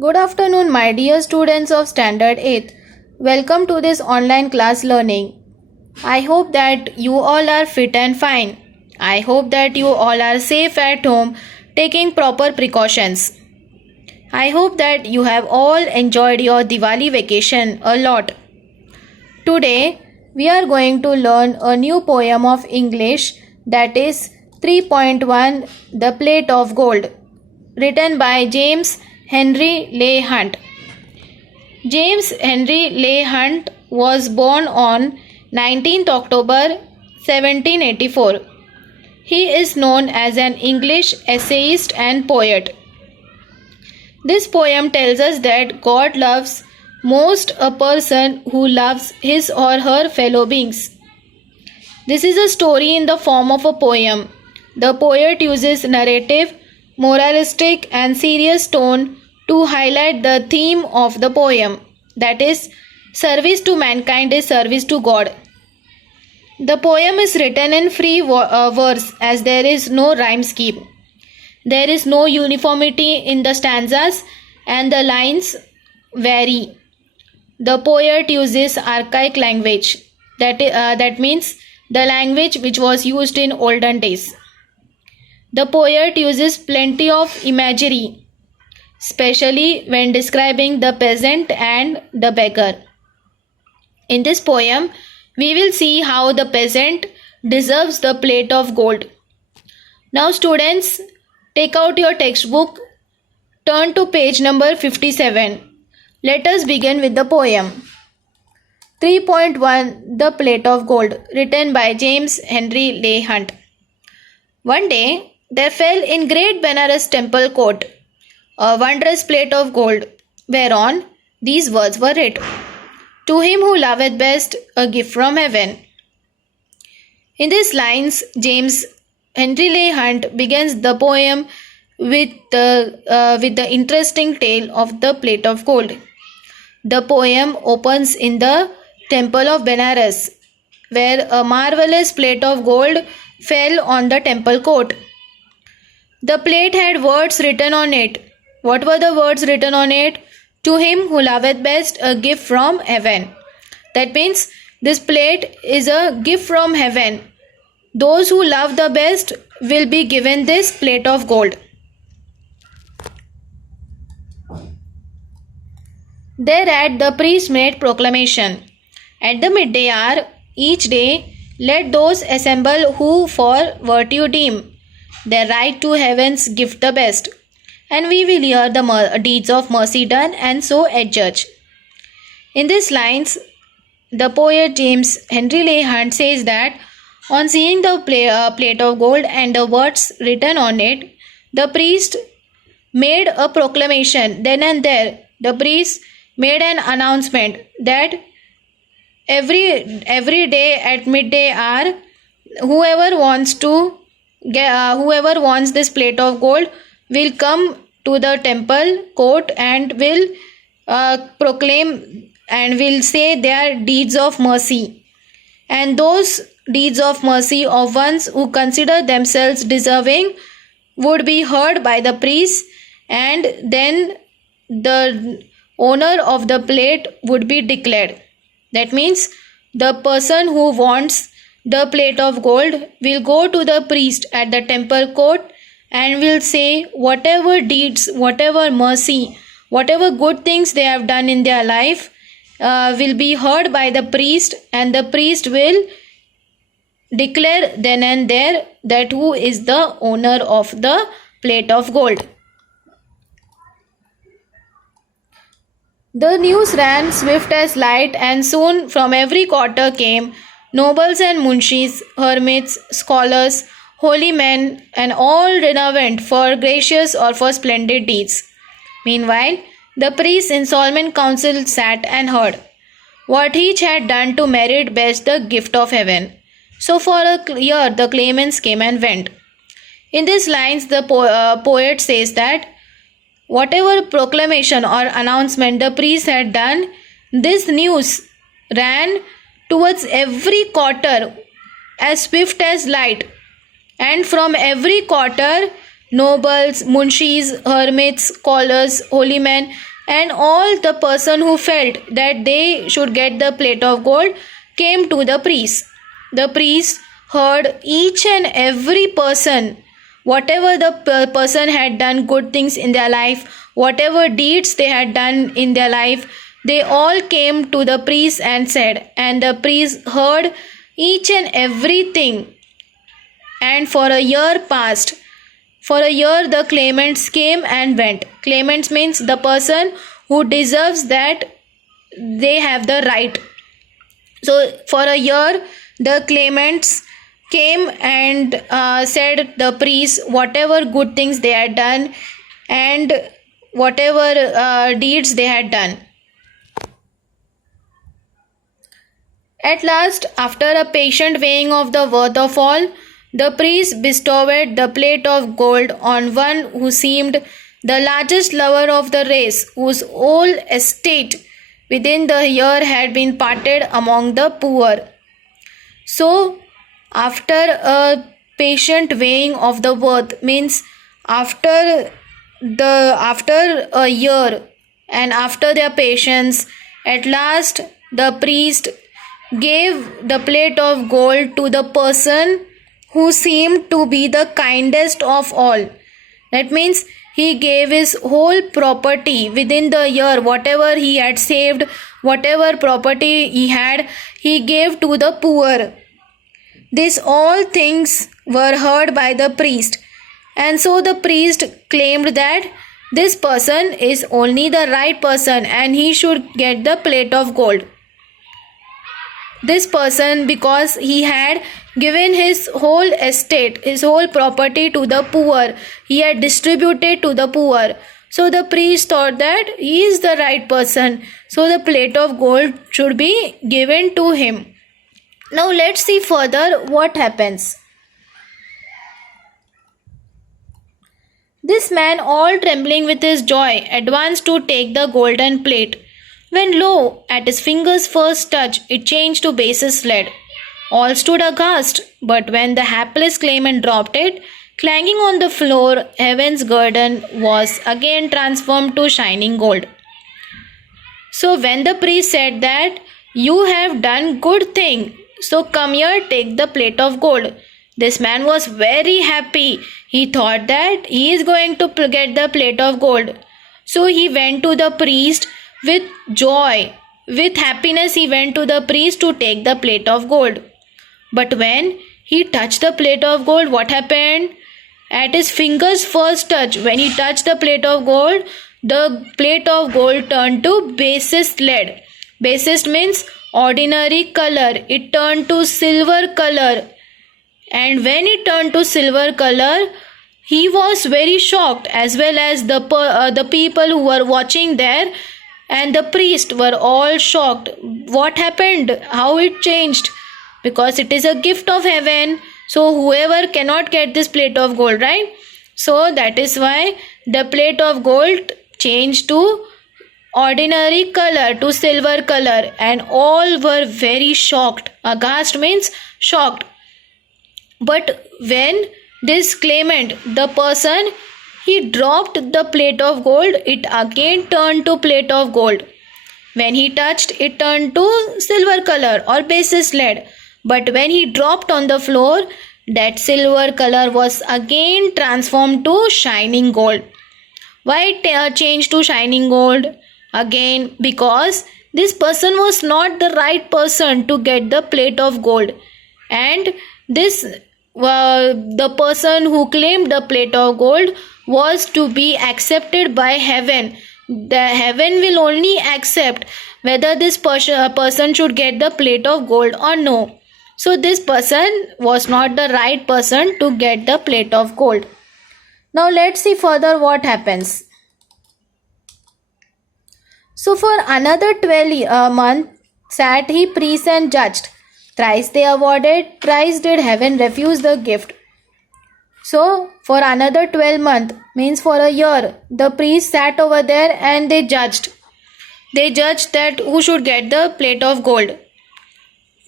Good afternoon, my dear students of Standard 8th. Welcome to this online class learning. I hope that you all are fit and fine. I hope that you all are safe at home, taking proper precautions. I hope that you have all enjoyed your Diwali vacation a lot. Today, we are going to learn a new poem of English, that is 3.1 The Plate of Gold, written by James Henry Leigh Hunt. James Henry Leigh Hunt was born on 19th October 1784. He is known as an English essayist and poet. This poem tells us that God loves most a person who loves his or her fellow beings. This is a story in the form of a poem. The poet uses narrative, moralistic, and serious tone to highlight the theme of the poem, that is, service to mankind is service to God. The poem is written in free verse as there is no rhyme scheme. There is no uniformity in the stanzas and the lines vary. The poet uses archaic language, that means the language which was used in olden days. The poet uses plenty of imagery, especially when describing the peasant and the beggar. In this poem, we will see how the peasant deserves the plate of gold. Now students, take out your textbook, turn to page number 57. Let us begin with the poem. 3.1 The Plate of Gold, written by James Henry Leigh Hunt. One day, there fell in great Benares temple court a wondrous plate of gold, whereon these words were writ: To him who loveth best, a gift from heaven. In these lines, James Henry Leigh Hunt begins the poem with the interesting tale of the plate of gold. The poem opens in the temple of Benares, where a marvelous plate of gold fell on the temple court. The plate had words written on it. What were the words written on it? To him who loveth best, a gift from heaven. That means this plate is a gift from heaven. Those who love the best will be given this plate of gold. Thereat the priest made proclamation. At the midday hour each day, let those assemble who for virtue deem their right to heaven's gift the best, and we will hear the deeds of mercy done and so adjudge. In these lines, the poet James Henry Leigh Hunt says that on seeing the plate of gold and the words written on it, the priest made a proclamation. Then and there, the priest made an announcement that every day at midday hour, whoever wants this plate of gold will come to the temple court and will proclaim and will say their deeds of mercy. And those deeds of mercy of ones who consider themselves deserving would be heard by the priest, and then the owner of the plate would be declared. That means the person who wants the plate of gold will go to the priest at the temple court and will say whatever deeds, whatever mercy, whatever good things they have done in their life will be heard by the priest, and the priest will declare then and there that who is the owner of the plate of gold. The news ran swift as light, and soon from every quarter came nobles and munshis, hermits, scholars, holy men, and all renowned for gracious or for splendid deeds. Meanwhile, the priests in solemn council sat and heard what each had done to merit best the gift of heaven. So for a year the claimants came and went. In these lines, the poet says that whatever proclamation or announcement the priest had done, this news ran towards every quarter as swift as light, and from every quarter nobles, munshis, hermits, scholars, holy men, and all the person who felt that they should get the plate of gold came to the priest. The priest heard each and every person, whatever the person had done good things in their life, whatever deeds they had done in their life, they all came to the priest and said, and the priest heard each and everything. And for a year passed. For a year the claimants came and went. Claimants means the person who deserves that they have the right. So for a year the claimants came and said the priest whatever good things they had done and whatever deeds they had done. At last, after a patient weighing of the worth of all, the priest bestowed the plate of gold on one who seemed the largest lover of the race, whose whole estate within the year had been parted among the poor. So, after a patient weighing of the worth means after a year and after their patience, at last the priest gave the plate of gold to the person who seemed to be the kindest of all. That means he gave his whole property within the year, whatever he had saved, whatever property he had, he gave to the poor. These all things were heard by the priest, and so the priest claimed that this person is only the right person and he should get the plate of gold. This person, because he had given his whole estate, his whole property to the poor, he had distributed to the poor. So the priest thought that he is the right person. So the plate of gold should be given to him. Now let's see further what happens. This man, all trembling with his joy, advanced to take the golden plate. When lo, at his finger's first touch, it changed to basest lead. All stood aghast, but when the hapless claimant dropped it, clanging on the floor, heaven's guerdon was again transformed to shining gold. So when the priest said that, you have done good thing, so come here, take the plate of gold. This man was very happy. He thought that he is going to get the plate of gold. So he went to the priest with joy, with happiness. He went to the priest to take the plate of gold. But when he touched the plate of gold, what happened? At his finger's first touch, when he touched the plate of gold, the plate of gold turned to basest lead. Basest means ordinary color. It turned to silver color. And when it turned to silver color, he was very shocked, as well as the people who were watching there and the priest were all shocked. What happened? How it changed? Because it is a gift of heaven. So whoever cannot get this plate of gold, right? So that is why the plate of gold changed to ordinary color, to silver color, and all were very shocked. Aghast means shocked. But when this claimant, the person, he dropped the plate of gold, it again turned to plate of gold. When he touched, it turned to silver color or basest lead. But when he dropped on the floor, that silver color was again transformed to shining gold. Why it changed to shining gold? Again, because this person was not the right person to get the plate of gold. And this the person who claimed the plate of gold was to be accepted by heaven. The heaven will only accept whether this person should get the plate of gold or no. So this person was not the right person to get the plate of gold. Now let's see further what happens. So for another 12 months sat he priest and judged. Thrice they awarded, thrice did heaven refuse the gift. So for another 12 months, means for a year, the priest sat over there and they judged. They judged that who should get the plate of gold.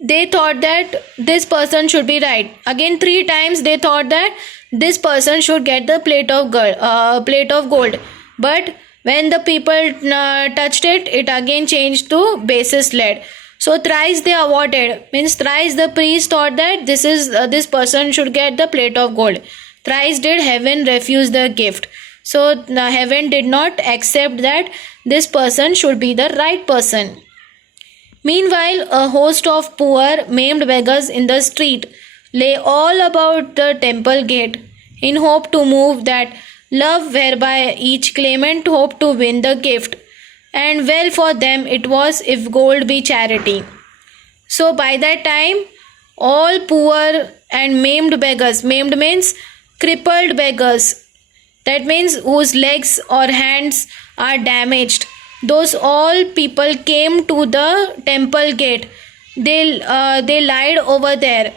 They thought that this person should be right. Again 3 times they thought that this person should get the plate of gold. But when the people touched it, it again changed to basis lead. So thrice they awarded, means thrice the priest thought that this person should get the plate of gold. Thrice did heaven refuse the gift. So heaven did not accept that this person should be the right person. Meanwhile, a host of poor, maimed beggars in the street lay all about the temple gate in hope to move that love whereby each claimant hoped to win the gift. And well for them it was if gold be charity. So by that time, all poor and maimed beggars, maimed means crippled beggars, that means whose legs or hands are damaged, those all people came to the temple gate. They lied over there.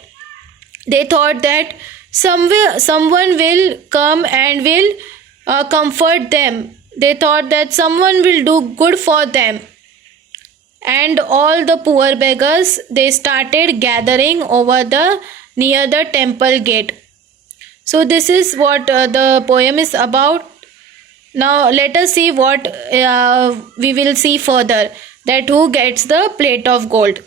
They thought that someone will come and will comfort them. They thought that someone will do good for them. And all the poor beggars, they started gathering over the near the temple gate. So this is what the poem is about. Now let us see what we will see further, that who gets the plate of gold.